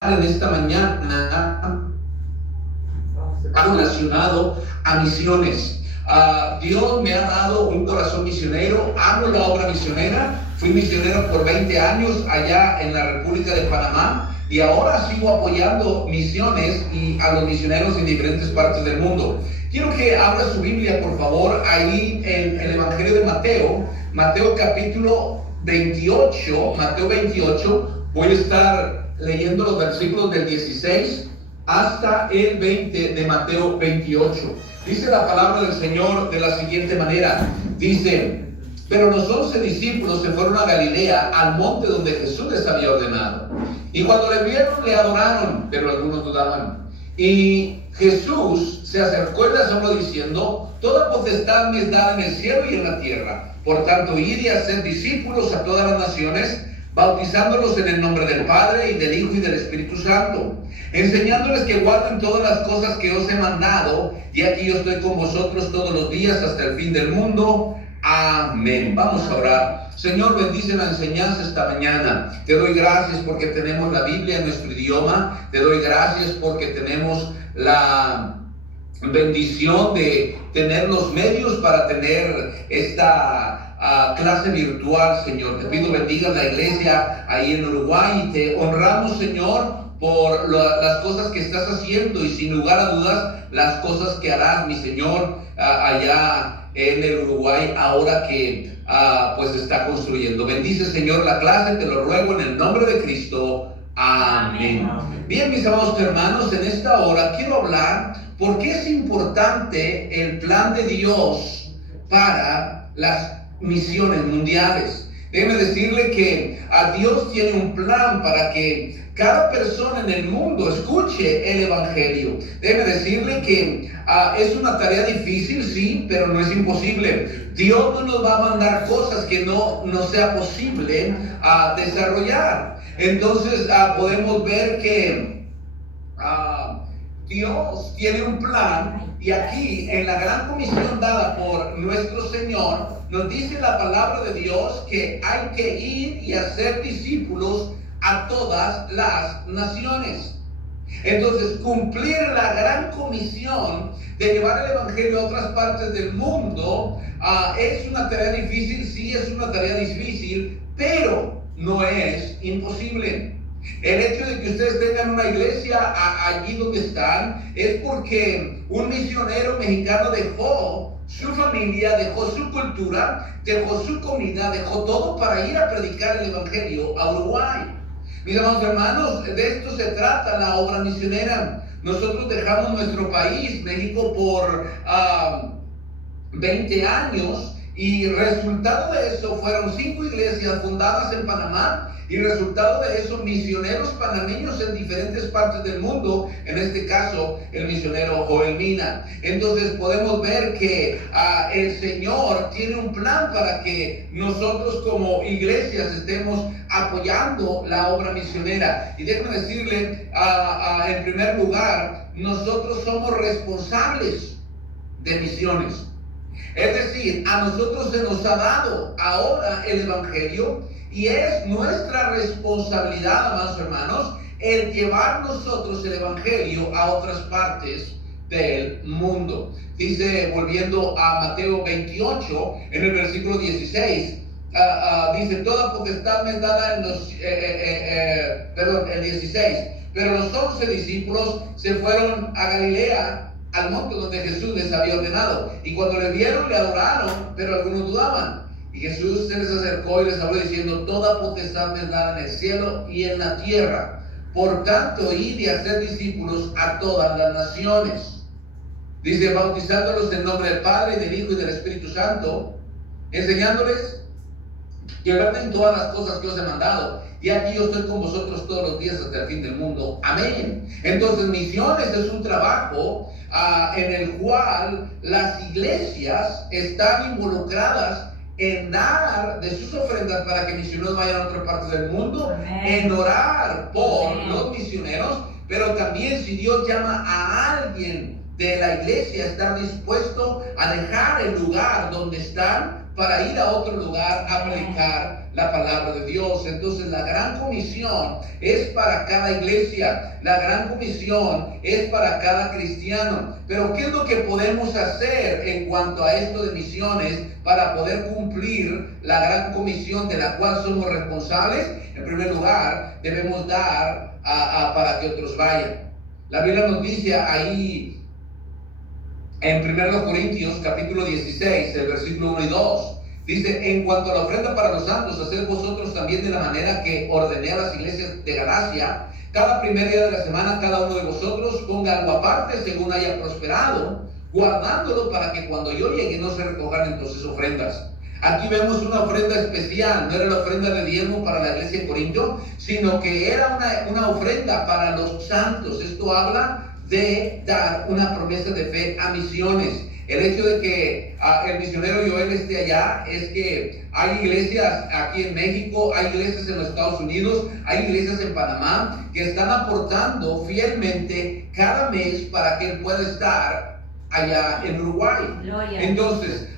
en esta mañana relacionado a misiones. Dios me ha dado un corazón misionero, amo la obra misionera, fui misionero por 20 años allá en la República de Panamá y ahora sigo apoyando misiones y a los misioneros en diferentes partes del mundo. Quiero que abra su Biblia, por favor, ahí en el Evangelio de Mateo capítulo 28, Mateo 28, voy a estar leyendo los versículos del 16 hasta el 20 de Mateo 28. Dice la palabra del Señor de la siguiente manera. Dice: pero los 11 discípulos se fueron a Galilea, al monte donde Jesús les había ordenado. Y cuando le vieron, le adoraron, pero algunos dudaban. Y Jesús se acercó y les habló diciendo: toda potestad me es dada en el cielo y en la tierra. Por tanto, id y haced discípulos a todas las naciones, bautizándolos en el nombre del Padre, y del Hijo, y del Espíritu Santo, enseñándoles que guarden todas las cosas que os he mandado, y aquí yo estoy con vosotros todos los días hasta el fin del mundo. Amén. Vamos a orar. Señor, bendice la enseñanza esta mañana. Te doy gracias porque tenemos la Biblia en nuestro idioma. Te doy gracias porque tenemos la bendición de tener los medios para tener esta clase virtual, Señor. Te pido bendiga la iglesia ahí en Uruguay y te honramos, Señor, por las cosas que estás haciendo y sin lugar a dudas las cosas que harás, mi Señor, allá en el Uruguay ahora que pues está construyendo. Bendice, Señor, la clase, te lo ruego en el nombre de Cristo. Amén. Bien, mis amados hermanos, en esta hora quiero hablar por qué es importante el plan de Dios para las misiones mundiales. Déjeme decirle que Dios tiene un plan para que cada persona en el mundo escuche el Evangelio. Déjeme decirle que es una tarea difícil, sí, pero no es imposible. Dios no nos va a mandar cosas que no sea posible desarrollar. Entonces podemos ver que Dios tiene un plan, y aquí en la gran comisión dada por nuestro Señor nos dice la palabra de Dios que hay que ir y hacer discípulos a todas las naciones. Entonces, cumplir la gran comisión de llevar el Evangelio a otras partes del mundo es una tarea difícil, sí, es una tarea difícil, pero no es imposible. El hecho de que ustedes tengan una iglesia allí donde están es porque un misionero mexicano dejó su familia, dejó su cultura, dejó su comida, dejó todo para ir a predicar el Evangelio a Uruguay. Mis amados hermanos, de esto se trata la obra misionera. Nosotros dejamos nuestro país, México, por 20 años, y resultado de eso fueron 5 iglesias fundadas en Panamá, y resultado de eso misioneros panameños en diferentes partes del mundo, en este caso el misionero Joel Mina. Entonces podemos ver que el Señor tiene un plan para que nosotros como iglesias estemos apoyando la obra misionera. Y déjenme decirle, en primer lugar, nosotros somos responsables de misiones. Es decir, a nosotros se nos ha dado ahora el Evangelio, y es nuestra responsabilidad, amados hermanos, el llevar nosotros el Evangelio a otras partes del mundo. Dice, volviendo a Mateo 28, en el versículo 16, dice: toda potestad me es dada en los, el 16, pero los 11 discípulos se fueron a Galilea, al monte donde Jesús les había ordenado. Y cuando le vieron, le adoraron, pero algunos dudaban. Y Jesús se les acercó y les habló diciendo: toda potestad me es dada en el cielo y en la tierra. Por tanto, id y haced discípulos a todas las naciones. Dice: bautizándolos en nombre del Padre, y del Hijo, y del Espíritu Santo, enseñándoles que guarden todas las cosas que os he mandado. Y aquí yo estoy con vosotros todos los días hasta el fin del mundo. Amén. Entonces, misiones es un trabajo en el cual las iglesias están involucradas en dar de sus ofrendas para que misioneros vayan a otras partes del mundo, en orar por los misioneros, pero también si Dios llama a alguien de la iglesia, estar dispuesto a dejar el lugar donde están para ir a otro lugar a predicar la palabra de Dios. Entonces la gran comisión es para cada iglesia, la gran comisión es para cada cristiano. Pero ¿qué es lo que podemos hacer en cuanto a esto de misiones para poder cumplir la gran comisión de la cual somos responsables? En primer lugar, debemos dar para que otros vayan. La Biblia nos dice ahí en 1 Corintios capítulo 16, el versículo 1 y 2, dice: en cuanto a la ofrenda para los santos, haced vosotros también de la manera que ordené a las iglesias de Galacia. Cada primer día de la semana, cada uno de vosotros ponga algo aparte según haya prosperado, guardándolo para que cuando yo llegue no se recojan entonces ofrendas. Aquí vemos una ofrenda especial. No era la ofrenda de diezmo para la iglesia de Corinto, sino que era una ofrenda para los santos. Esto habla de dar una promesa de fe a misiones. El hecho de que el misionero Joel esté allá es que hay iglesias aquí en México, hay iglesias en los Estados Unidos, hay iglesias en Panamá que están aportando fielmente cada mes para que él pueda estar allá en Uruguay. Gloria. Entonces,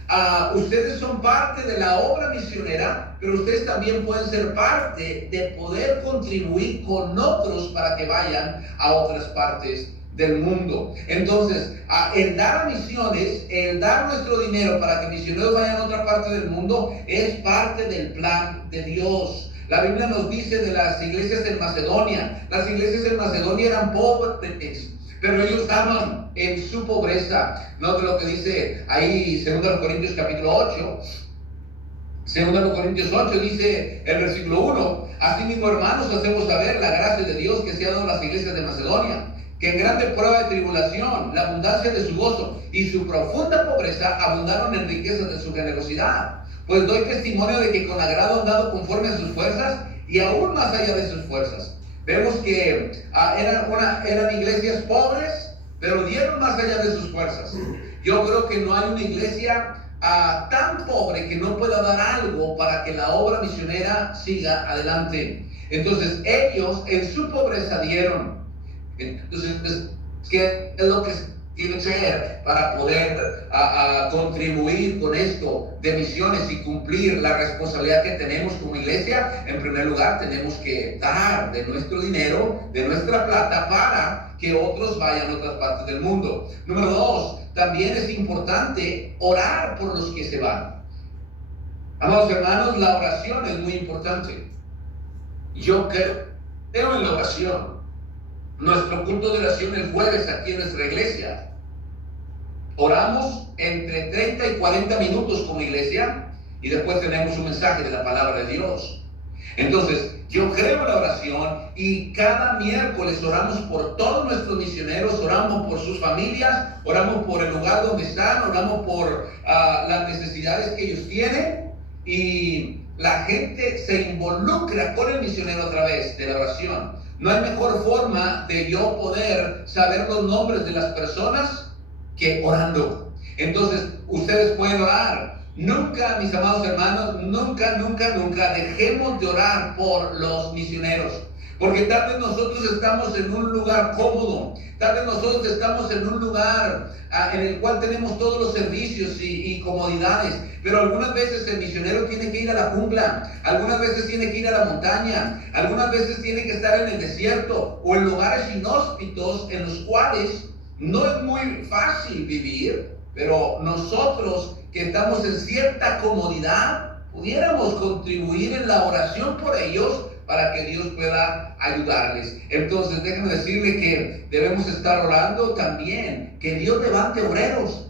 ustedes son parte de la obra misionera, pero ustedes también pueden ser parte de poder contribuir con otros para que vayan a otras partes del mundo. Entonces, el dar a misiones, el dar nuestro dinero para que misioneros vayan a otra parte del mundo, es parte del plan de Dios. La Biblia nos dice de las iglesias en Macedonia. Las iglesias en Macedonia eran pobres, pero ellos estaban en su pobreza. Note lo que dice ahí 2 Corintios capítulo 8. 2 Corintios 8 dice el versículo 1: así mismo, hermanos, hacemos saber la gracia de Dios que se ha dado a las iglesias de Macedonia, que en grande prueba de tribulación, la abundancia de su gozo y su profunda pobreza abundaron en riquezas de su generosidad. Pues doy testimonio de que con agrado han dado conforme a sus fuerzas y aún más allá de sus fuerzas. Vemos que eran iglesias pobres, pero dieron más allá de sus fuerzas. Yo creo que no hay una iglesia tan pobre que no pueda dar algo para que la obra misionera siga adelante. Entonces ellos en su pobreza dieron. Entonces, ¿qué es lo que tiene que hacer para poder contribuir con esto de misiones y cumplir la responsabilidad que tenemos como iglesia? En primer lugar, tenemos que dar de nuestro dinero, de nuestra plata, para que otros vayan a otras partes del mundo. Número 2, también es importante orar por los que se van. Amados hermanos, la oración es muy importante. Yo creo en la oración. Nuestro culto de oración el jueves aquí en nuestra iglesia. Oramos entre 30 y 40 minutos como iglesia y después tenemos un mensaje de la palabra de Dios. Entonces, yo creo en la oración y cada miércoles oramos por todos nuestros misioneros, oramos por sus familias, oramos por el lugar donde están, oramos por las necesidades que ellos tienen, y la gente se involucra con el misionero a través de la oración. No hay mejor forma de yo poder saber los nombres de las personas que orando. Entonces, ustedes pueden orar. Nunca, mis amados hermanos, nunca dejemos de orar por los misioneros. Porque tal vez nosotros estamos en un lugar cómodo, tal vez nosotros estamos en un lugar en el cual tenemos todos los servicios y comodidades, pero algunas veces el misionero tiene que ir a la jungla, algunas veces tiene que ir a la montaña, algunas veces tiene que estar en el desierto o en lugares inhóspitos en los cuales no es muy fácil vivir, pero nosotros que estamos en cierta comodidad pudiéramos contribuir en la oración por ellos, para que Dios pueda ayudarles. Entonces, déjenme decirle que debemos estar orando también, que Dios levante obreros,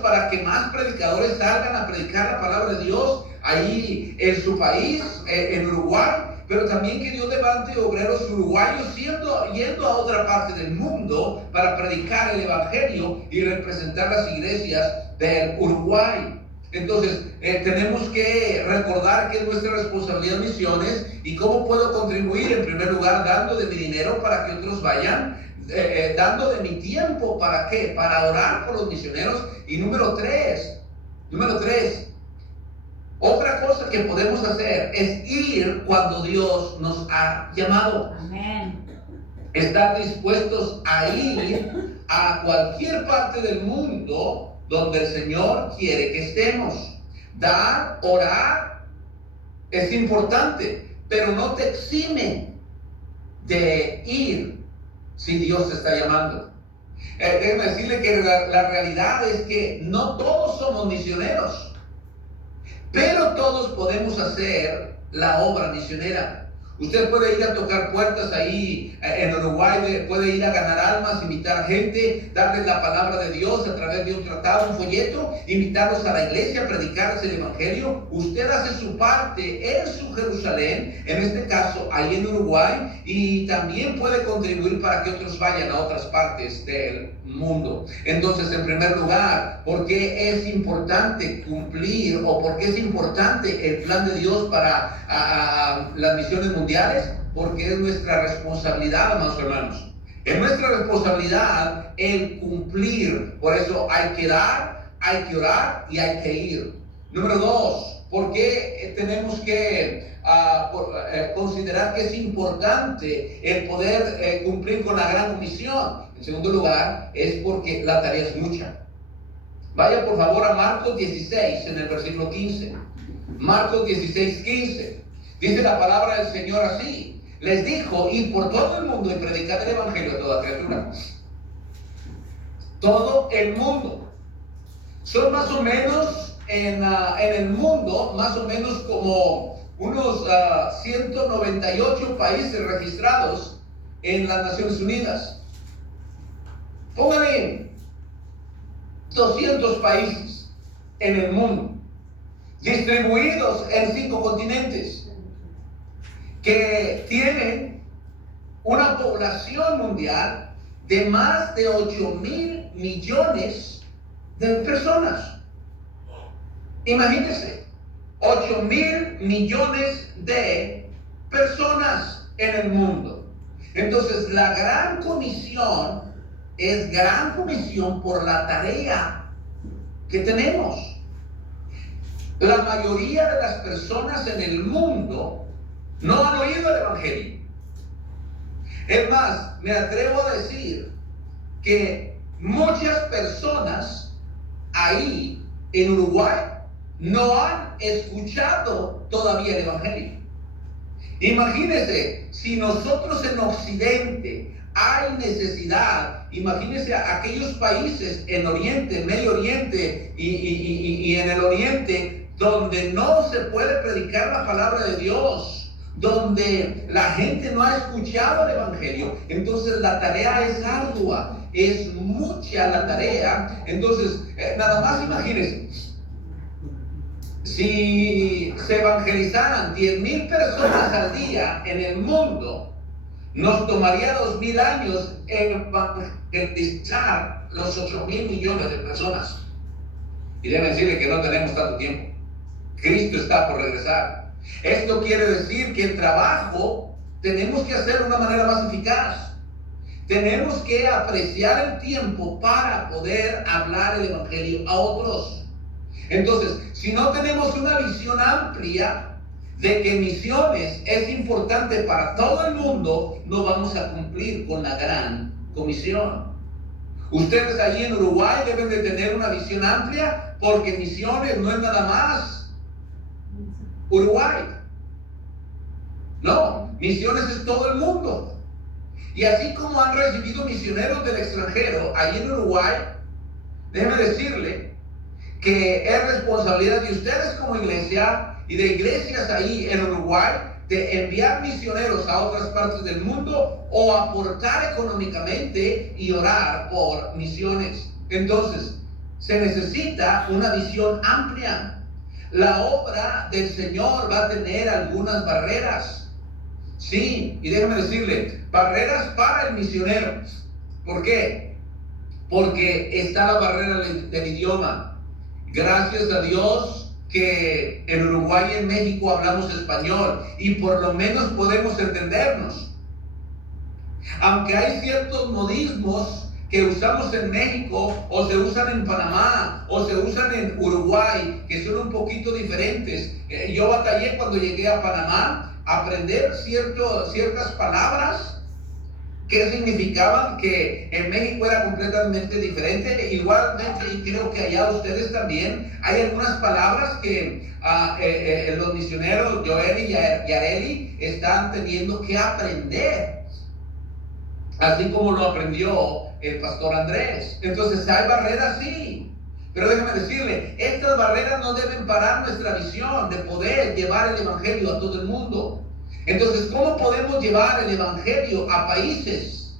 para que más predicadores salgan a predicar la palabra de Dios ahí en su país, en Uruguay, pero también que Dios levante obreros uruguayos yendo a otra parte del mundo para predicar el evangelio y representar las iglesias del Uruguay. Entonces, tenemos que recordar que es nuestra responsabilidad misiones. ¿Y cómo puedo contribuir? En primer lugar, dando de mi dinero para que otros vayan, dando de mi tiempo, ¿para qué? Para orar por los misioneros. Y número tres, otra cosa que podemos hacer es ir cuando Dios nos ha llamado. Amén. Estar dispuestos a ir a cualquier parte del mundo donde el Señor quiere que estemos. Dar, orar es importante, pero no te exime de ir si Dios te está llamando. Déjeme decirle que la realidad es que no todos somos misioneros, pero todos podemos hacer la obra misionera. Usted puede ir a tocar puertas ahí en Uruguay, puede ir a ganar almas, invitar a gente, darles la palabra de Dios a través de un tratado, un folleto, invitarlos a la iglesia, predicarles el evangelio. Usted hace su parte en su Jerusalén, en este caso ahí en Uruguay, y también puede contribuir para que otros vayan a otras partes del mundo. Entonces, en primer lugar, ¿por qué es importante cumplir o por qué es importante el plan de Dios para las misiones mundiales? Porque es nuestra responsabilidad, amados hermanos. Es nuestra responsabilidad el cumplir. Por eso hay que dar, hay que orar y hay que ir. Número 2, ¿por qué tenemos que considerar que es importante el poder cumplir con la gran comisión? En segundo lugar, es porque la tarea es mucha. Vaya por favor a Marcos 16, en el versículo 15. Marcos 16, 15. Dice la palabra del Señor así: les dijo, id por todo el mundo y predicad el evangelio a toda criatura. Todo el mundo. Son más o menos en el mundo, más o menos como unos 198 países registrados en las Naciones Unidas. Pónganle 200 países en el mundo, distribuidos en 5 continentes, que tienen una población mundial de más de 8,000 millones de personas. Imagínense, 8,000 millones de personas en el mundo. Entonces, la gran comisión es gran comisión por la tarea que tenemos. La mayoría de las personas en el mundo no han oído el evangelio. Es más, me atrevo a decir que muchas personas ahí en Uruguay no han escuchado todavía el evangelio. Imagínense, si nosotros en Occidente hay necesidad, imagínense aquellos países en Oriente, en Medio Oriente y en el Oriente, donde no se puede predicar la palabra de Dios, donde la gente no ha escuchado el evangelio. Entonces la tarea es ardua, es mucha la tarea. Entonces, nada más imagínense, si se evangelizaran 10,000 personas al día en el mundo, nos tomaría 2,000 años evangelizar los 8,000 millones de personas. Y deben decirle que no tenemos tanto tiempo. Cristo está por regresar. Esto quiere decir que el trabajo tenemos que hacerlo de una manera más eficaz. Tenemos que apreciar el tiempo para poder hablar el evangelio a otros. Entonces, si no tenemos una visión amplia de que misiones es importante para todo el mundo, no vamos a cumplir con la gran comisión. Ustedes allí en Uruguay deben de tener una visión amplia, porque misiones no es nada más Uruguay. No, misiones es todo el mundo. Y así como han recibido misioneros del extranjero allí en Uruguay, déjeme decirle que es responsabilidad de ustedes como iglesia y de iglesias ahí en Uruguay de enviar misioneros a otras partes del mundo o aportar económicamente y orar por misiones. Entonces, se necesita una visión amplia. La obra del Señor va a tener algunas barreras. Sí, y déjame decirle, barreras para el misionero. ¿Por qué? Porque está la barrera del idioma. Gracias a Dios que en Uruguay y en México hablamos español y por lo menos podemos entendernos. Aunque hay ciertos modismos que usamos en México, o se usan en Panamá, o se usan en Uruguay, que son un poquito diferentes. Yo batallé cuando llegué a Panamá a aprender ciertas palabras ¿Qué significaban? Que en México era completamente diferente. Igualmente, y creo que allá ustedes también, hay algunas palabras que los misioneros Joel y Yareli están teniendo que aprender, así como lo aprendió el pastor Andrés. Entonces hay barreras, sí, pero déjame decirle, estas barreras no deben parar nuestra visión de poder llevar el evangelio a todo el mundo. Entonces, ¿cómo podemos llevar el evangelio a países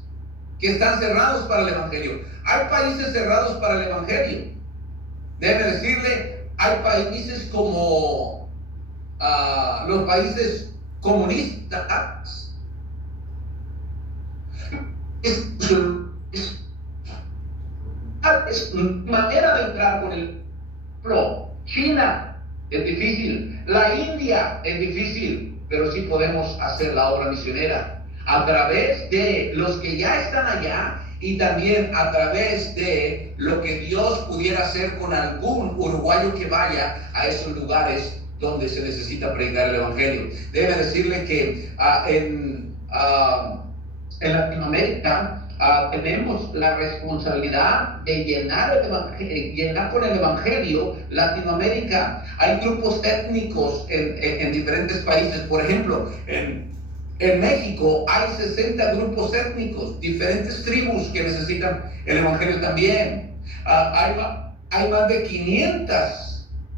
que están cerrados para el evangelio? Hay países cerrados para el evangelio. Déjeme decirle, hay países como los países comunistas. Es manera de entrar con el pueblo. China es difícil, la India es difícil, pero sí podemos hacer la obra misionera a través de los que ya están allá y también a través de lo que Dios pudiera hacer con algún uruguayo que vaya a esos lugares donde se necesita predicar el evangelio. Debe decirle que en Latinoamérica tenemos la responsabilidad de llenar con el evangelio Latinoamérica. Hay grupos étnicos en diferentes países. Por ejemplo, en México hay 60 grupos étnicos, diferentes tribus que necesitan el evangelio también. Hay más de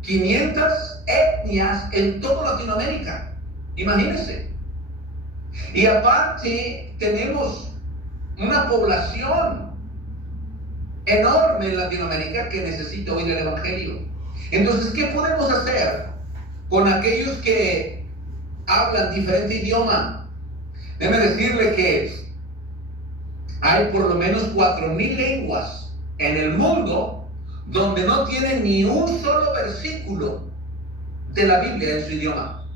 500 etnias en toda Latinoamérica. Imagínense. Y aparte tenemos una población enorme en Latinoamérica que necesita oír el evangelio. Entonces, ¿qué podemos hacer con aquellos que hablan diferente idioma? Déjeme decirle que hay por lo menos 4,000 lenguas en el mundo donde no tienen ni un solo versículo de la Biblia en su idioma.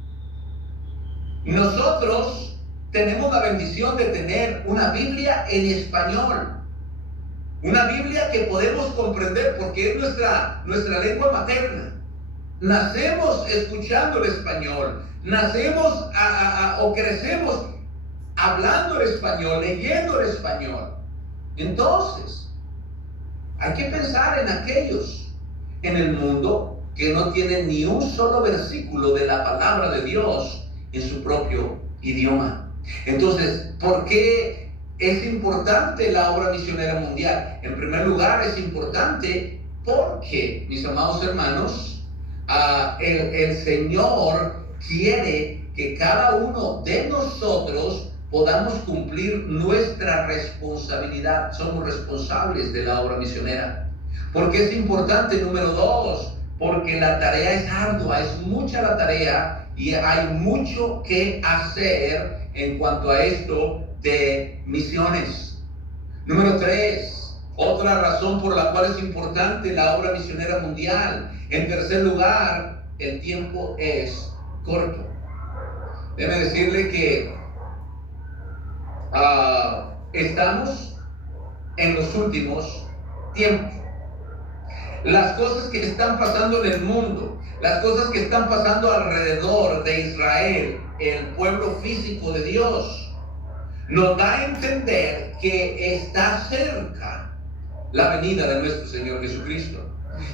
Nosotros tenemos la bendición de tener una Biblia en español, una Biblia que podemos comprender porque es nuestra lengua materna. Nacemos escuchando el español, nacemos o crecemos hablando el español, leyendo el español. Entonces, hay que pensar en aquellos en el mundo que no tienen ni un solo versículo de la palabra de Dios en su propio idioma. Entonces, ¿por qué es importante la obra misionera mundial? En primer lugar, es importante porque, mis amados hermanos, el Señor quiere que cada uno de nosotros podamos cumplir nuestra responsabilidad. Somos responsables de la obra misionera. ¿Por qué es importante? Número 2, porque la tarea es ardua, es mucha la tarea y hay mucho que hacer en cuanto a esto de misiones. Número 3, otra razón por la cual es importante la obra misionera mundial. En tercer lugar, el tiempo es corto. Déjeme decirle que estamos en los últimos tiempos. Las cosas que están pasando en el mundo, las cosas que están pasando alrededor de Israel, el pueblo físico de Dios, nos da a entender que está cerca la venida de nuestro Señor Jesucristo.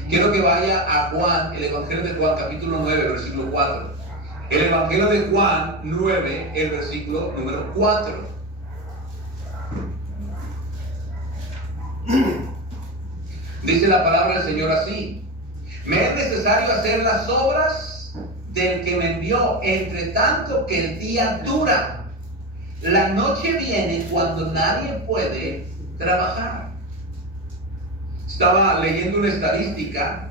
Quiero que vaya a Juan, el Evangelio de Juan, capítulo 9, versículo 4. El Evangelio de Juan 9, el versículo número 4. Dice la palabra del Señor así: me es necesario hacer las obras del que me envió, entre tanto que el día dura. La noche viene cuando nadie puede trabajar. Estaba leyendo una estadística,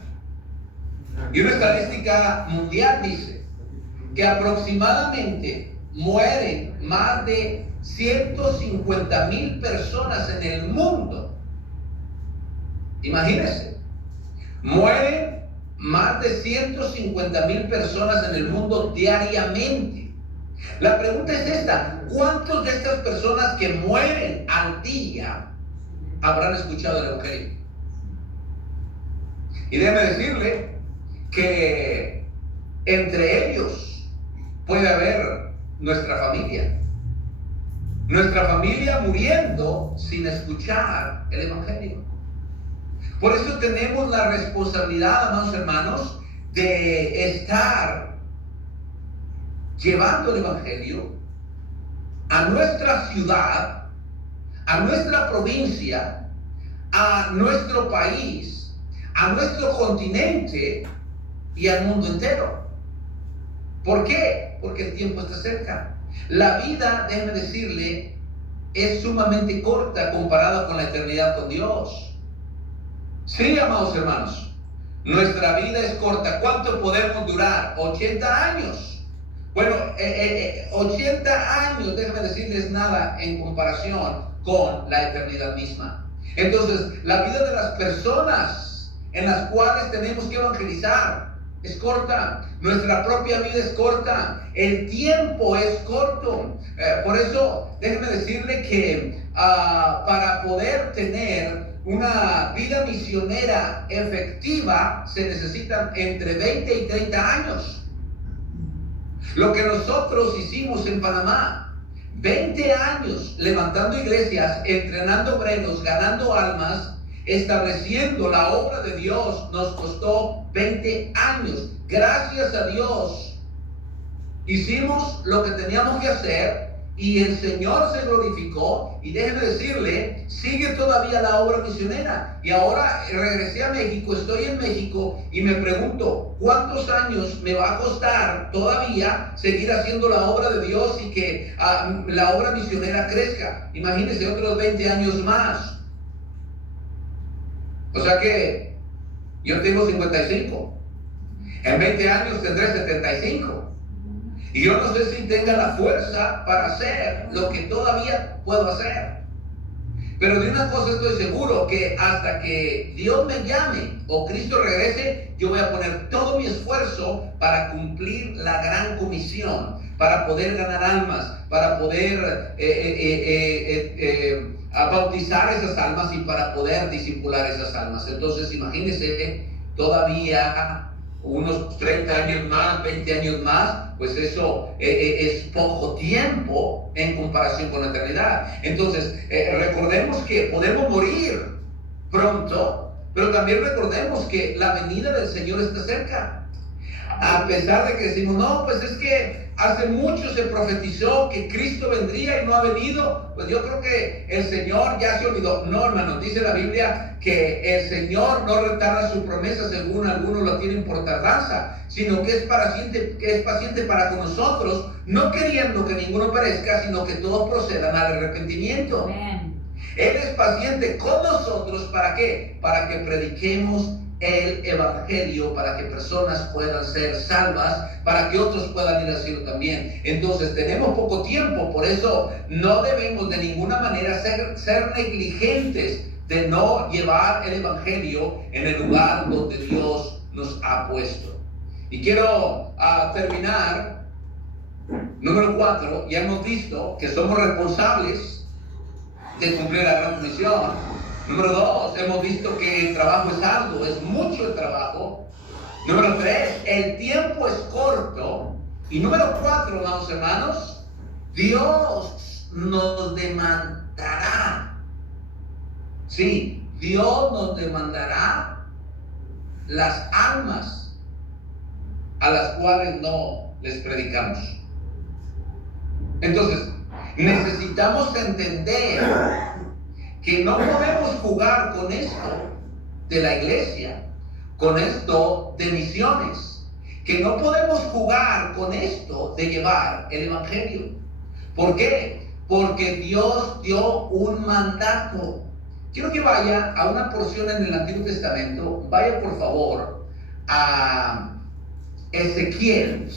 y una estadística mundial dice que aproximadamente mueren más de 150,000 personas en el mundo. Imagínense, mueren más de 150,000 personas en el mundo diariamente. La pregunta es esta: ¿cuántos de estas personas que mueren al día habrán escuchado el Evangelio? Y déjeme decirle que entre ellos puede haber nuestra familia. nuestra familia muriendo sin escuchar el Evangelio. Por eso tenemos la responsabilidad, amados hermanos, de estar llevando el Evangelio a nuestra ciudad, a nuestra provincia, a nuestro país, a nuestro continente y al mundo entero. ¿Por qué? Porque el tiempo está cerca. La vida, déjeme decirle, es sumamente corta comparada con la eternidad con Dios. Sí, amados hermanos, nuestra vida es corta. ¿Cuánto podemos durar? 80 años. Bueno, 80 años, déjeme decirles, nada en comparación con la eternidad misma. Entonces, la vida de las personas en las cuales tenemos que evangelizar es corta. Nuestra propia vida es corta. El tiempo es corto. Por eso, déjeme decirle que para poder tener una vida misionera efectiva se necesitan entre 20 y 30 años. Lo que nosotros hicimos en Panamá, 20 años levantando iglesias, entrenando obreros, ganando almas, estableciendo la obra de Dios, nos costó 20 años. Gracias a Dios hicimos lo que teníamos que hacer y el Señor se glorificó. Y déjeme decirle, sigue todavía la obra misionera. Y ahora regresé a México, estoy en México y me pregunto, ¿cuántos años me va a costar todavía seguir haciendo la obra de Dios y que la obra misionera crezca? Imagínense, otros 20 años más. O sea que yo tengo 55. En 20 años tendré 75. Y yo no sé si tenga la fuerza para hacer lo que todavía puedo hacer. Pero de una cosa estoy seguro, que hasta que Dios me llame o Cristo regrese, yo voy a poner todo mi esfuerzo para cumplir la gran comisión, para poder ganar almas, para poder a bautizar esas almas y para poder discipular esas almas. Entonces imagínense, todavía unos 30 años más, 20 años más, pues eso es poco tiempo en comparación con la eternidad. Entonces recordemos que podemos morir pronto, pero también recordemos que la venida del Señor está cerca. A pesar de que decimos, no, pues es que hace mucho se profetizó que Cristo vendría y no ha venido, pues yo creo que el Señor ya se olvidó. No, hermanos, dice la Biblia que el Señor no retarda su promesa según algunos lo tienen por tardanza, sino que es paciente para con nosotros, no queriendo que ninguno perezca, sino que todos procedan al arrepentimiento. Amén. Él es paciente con nosotros, ¿para qué? Para que prediquemos el Evangelio, para que personas puedan ser salvas, para que otros puedan ir al cielo también. Entonces tenemos poco tiempo, por eso no debemos de ninguna manera ser negligentes de no llevar el Evangelio en el lugar donde Dios nos ha puesto. Y quiero terminar, número 4, ya hemos visto que somos responsables de cumplir la gran comisión. Número 2, hemos visto que el trabajo es arduo, es mucho el trabajo. Número 3, el tiempo es corto. Y número 4, amados hermanos, Dios nos demandará. Sí, Dios nos demandará las almas a las cuales no les predicamos. Entonces, necesitamos entender que no podemos jugar con esto de la iglesia, con esto de misiones, que no podemos jugar con esto de llevar el Evangelio. ¿Por qué? Porque Dios dio un mandato. Quiero que vaya a una porción en el Antiguo Testamento, vaya por favor a Ezequiel.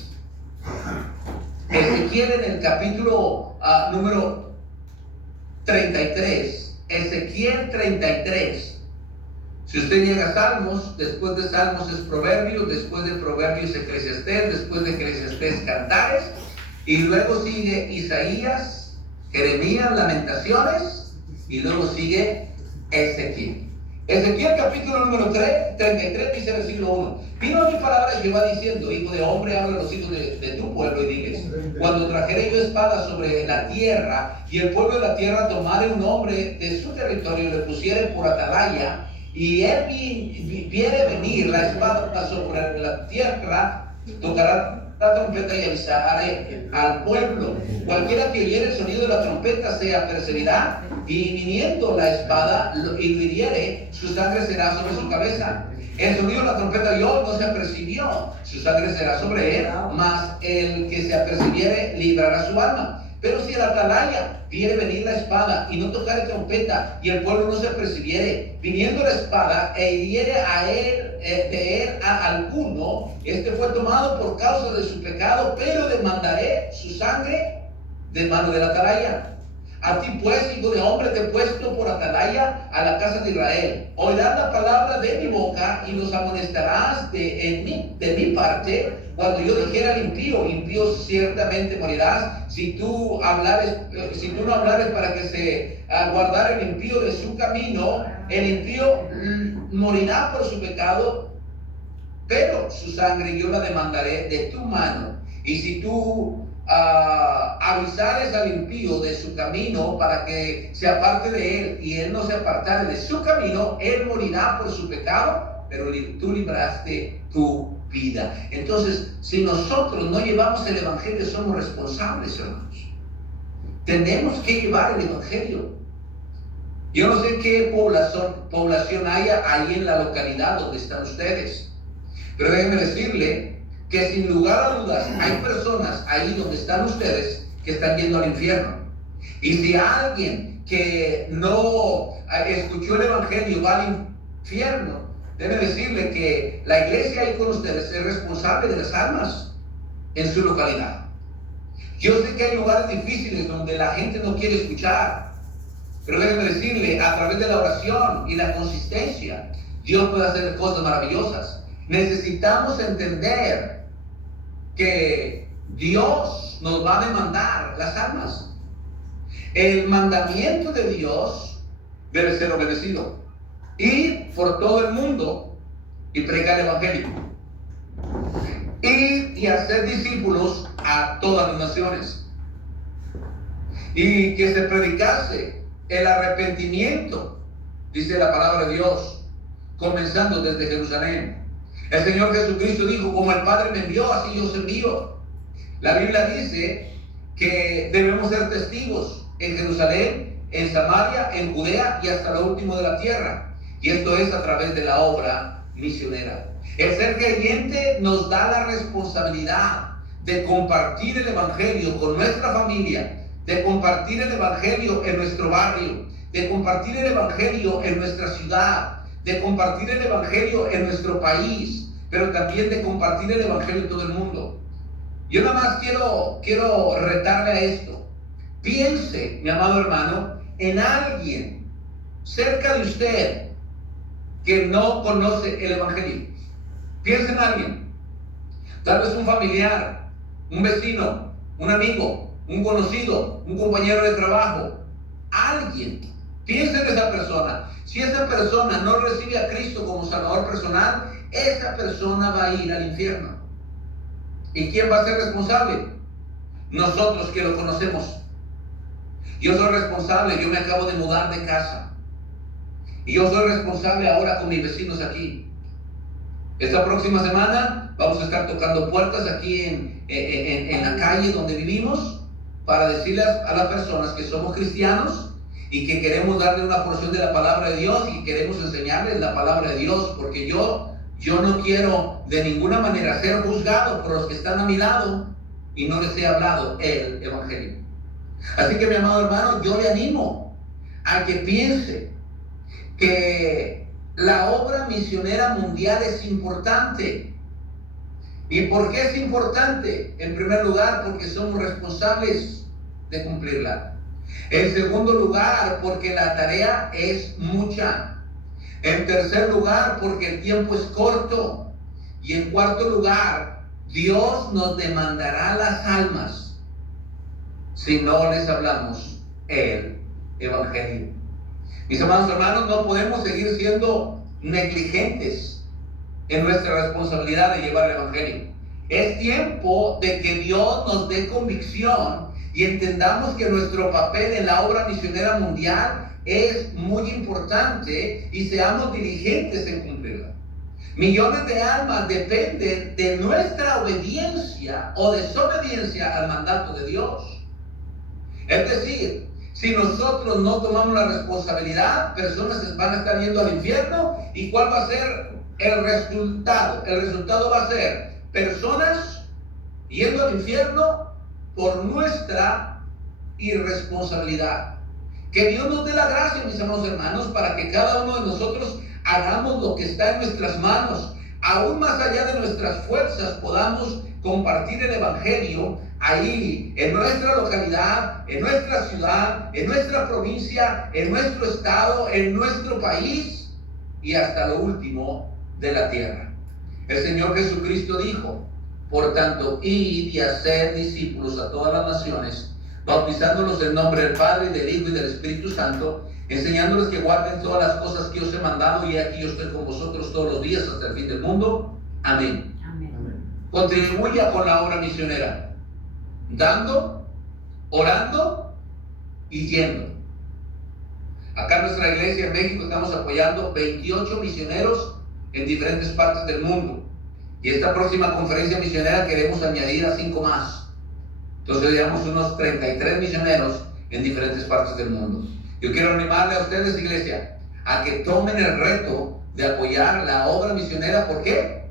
Ezequiel en el capítulo número 33. Ezequiel 33. Si usted llega a Salmos, después de Salmos es Proverbios, después de Proverbios Eclesiastés, después de Eclesiastés Cantares, y luego sigue Isaías, Jeremías, Lamentaciones, y luego sigue Ezequiel. Ezequiel capítulo número 33 dice versículo 1. Vino a mi palabra de Jehová diciendo: hijo de hombre, habla a los hijos de tu pueblo y diles: cuando trajere yo espada sobre la tierra, y el pueblo de la tierra tomare un hombre de su territorio y le pusiere por atalaya, y él viere venir la espada sobre la tierra, tocará la trompeta y avisaré al pueblo. Cualquiera que oyere el sonido de la trompeta se apercibirá, y viniendo la espada y lo hiriere, su sangre será sobre su cabeza. El sonido de la trompeta oyó, no se apercibió, su sangre será sobre él, mas el que se apercibiere librará su alma. Pero si el atalaya viere venir la espada y no tocare trompeta, y el pueblo no se apercibiere, viniendo la espada e hiriere a él, de él a alguno, este fue tomado por causa de su pecado, pero demandaré su sangre de mano del atalaya. A ti pues, hijo de hombre, te he puesto por atalaya a la casa de Israel. Oirás la palabra de mi boca y los amonestarás de mi parte. Cuando yo dijera al impío ciertamente morirás. Si tú no hablares para que se guardara el impío de su camino, el impío morirá por su pecado, pero su sangre yo la demandaré de tu mano. Y si tú avisares al impío de su camino para que se aparte de él, y él no se apartare de su camino, él morirá por su pecado, pero tú libraste tu vida. Entonces, si nosotros no llevamos el evangelio, somos responsables, hermanos. Tenemos que llevar el evangelio. Yo no sé qué población haya ahí en la localidad donde están ustedes, pero déjenme decirle que sin lugar a dudas hay personas ahí donde están ustedes que están yendo al infierno. Y si alguien que no escuchó el evangelio va al infierno, debe decirle que la iglesia ahí con ustedes es responsable de las almas en su localidad. Yo sé que hay lugares difíciles donde la gente no quiere escuchar, pero déjeme decirle, a través de la oración y la consistencia, Dios puede hacer cosas maravillosas. Necesitamos entender que Dios nos va a demandar las almas. El mandamiento de Dios debe ser obedecido. Ir por todo el mundo y predicar el evangelio. Ir y hacer discípulos a todas las naciones. Y que se predicase el arrepentimiento, dice la palabra de Dios, comenzando desde Jerusalén. El Señor Jesucristo dijo: como el Padre me envió, así yo os envío. La Biblia dice que debemos ser testigos en Jerusalén, en Samaria, en Judea y hasta lo último de la tierra. Y esto es a través de la obra misionera. El ser creyente nos da la responsabilidad de compartir el evangelio con nuestra familia, de compartir el evangelio en nuestro barrio, de compartir el evangelio en nuestra ciudad, de compartir el evangelio en nuestro país, pero también de compartir el evangelio en todo el mundo. Yo nada más quiero retarle a esto. Piense, mi amado hermano, en alguien cerca de usted que no conoce el evangelio. Piense en alguien, tal vez un familiar, un vecino, un amigo, un conocido, un compañero de trabajo, alguien. Piense en esa persona. Si esa persona no recibe a Cristo como Salvador personal, esa persona va a ir al infierno. ¿Y quién va a ser responsable? Nosotros que lo conocemos. Yo soy responsable, yo me acabo de mudar de casa. Y yo soy responsable ahora con mis vecinos aquí. Esta próxima semana vamos a estar tocando puertas aquí en la calle donde vivimos para decirles a las personas que somos cristianos y que queremos darle una porción de la palabra de Dios y queremos enseñarles la palabra de Dios, porque yo no quiero de ninguna manera ser juzgado por los que están a mi lado y no les he hablado el evangelio. Así que, mi amado hermano, yo le animo a que piense que la obra misionera mundial es importante. ¿Y por qué es importante? En primer lugar, porque somos responsables de cumplirla. En segundo lugar, porque la tarea es mucha. En tercer lugar, porque el tiempo es corto. Y en cuarto lugar, Dios nos demandará las almas si no les hablamos el evangelio. Mis amados hermanos, no podemos seguir siendo negligentes en nuestra responsabilidad de llevar el Evangelio. Es tiempo de que Dios nos dé convicción y entendamos que nuestro papel en la obra misionera mundial es muy importante y seamos diligentes en cumplirla. Millones de almas dependen de nuestra obediencia o desobediencia al mandato de Dios. Es decir, si nosotros no tomamos la responsabilidad, personas van a estar yendo al infierno. ¿Y cuál va a ser el resultado? El resultado va a ser personas yendo al infierno por nuestra irresponsabilidad. Que Dios nos dé la gracia, mis amados hermanos, para que cada uno de nosotros hagamos lo que está en nuestras manos, aún más allá de nuestras fuerzas, podamos compartir el Evangelio ahí, en nuestra localidad, en nuestra ciudad, en nuestra provincia, en nuestro estado, en nuestro país y hasta lo último de la tierra. El Señor Jesucristo dijo: por tanto, id y haced discípulos a todas las naciones, bautizándolos en nombre del Padre, y del Hijo y del Espíritu Santo, enseñándoles que guarden todas las cosas que os he mandado, y aquí yo estoy con vosotros todos los días hasta el fin del mundo. Amén. Amén. Contribuya con la obra misionera, dando, orando y yendo. Acá en nuestra iglesia en México estamos apoyando 28 misioneros en diferentes partes del mundo. Y esta próxima conferencia misionera queremos añadir a 5 más. Entonces digamos unos 33 misioneros en diferentes partes del mundo. Yo quiero animarle a ustedes, iglesia, a que tomen el reto de apoyar la obra misionera. ¿Por qué?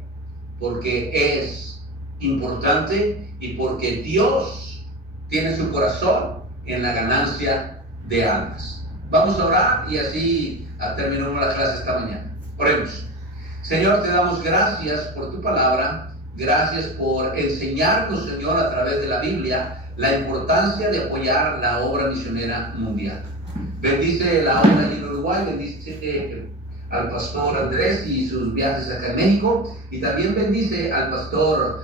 Porque es importante y porque Dios tiene su corazón en la ganancia de almas. Vamos a orar y así terminamos la clase esta mañana. Oremos. Señor, te damos gracias por tu palabra, gracias por enseñarnos, Señor, a través de la Biblia, la importancia de apoyar la obra misionera mundial. Bendice la obra allí en Uruguay, bendice al pastor Andrés y sus viajes acá en México, y también bendice al pastor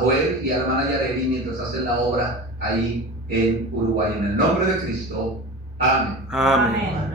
Joel y a la hermana Yareli mientras hacen la obra ahí en Uruguay. En el nombre de Cristo, amén. Amén.